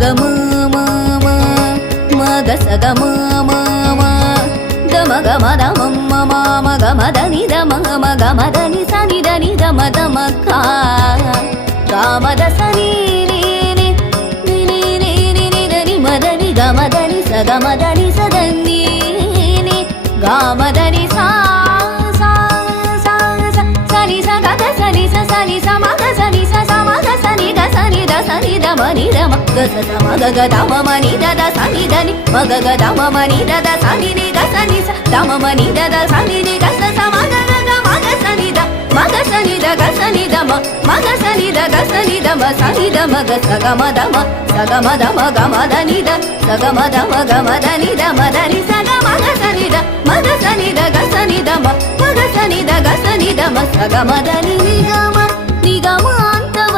గమ మగ సగ గమ గమ దమ మమ గమ దని దమ గమ దని సని దని దమ దమ కా గామద సని ని మదని గమదని సగమదని సదని గామదని సా సని సగద సని సని సమగ సని సమగ సని ద సని ద సని ద మని ద మగ స మగ గ దమ మని ద ద సని దని మగ గ దమ మని ద ద సని ని గ సని స దమ మని ద ద సని ని గ స సమగ గ గ మగ సని ద మగ సని ద గ సని ద మ మగ సని ద గ సని ద మ సని ద మగ సగమ దమ సగమ దమ గమ దని ద సగమ దమ గమ దని ద మదని సగ మగ సని ద మగ సని ద గ సని ద మ మగ సని ద గ సని ద మ సగమ దని నిగమ నిగమాంతవర్ణితమ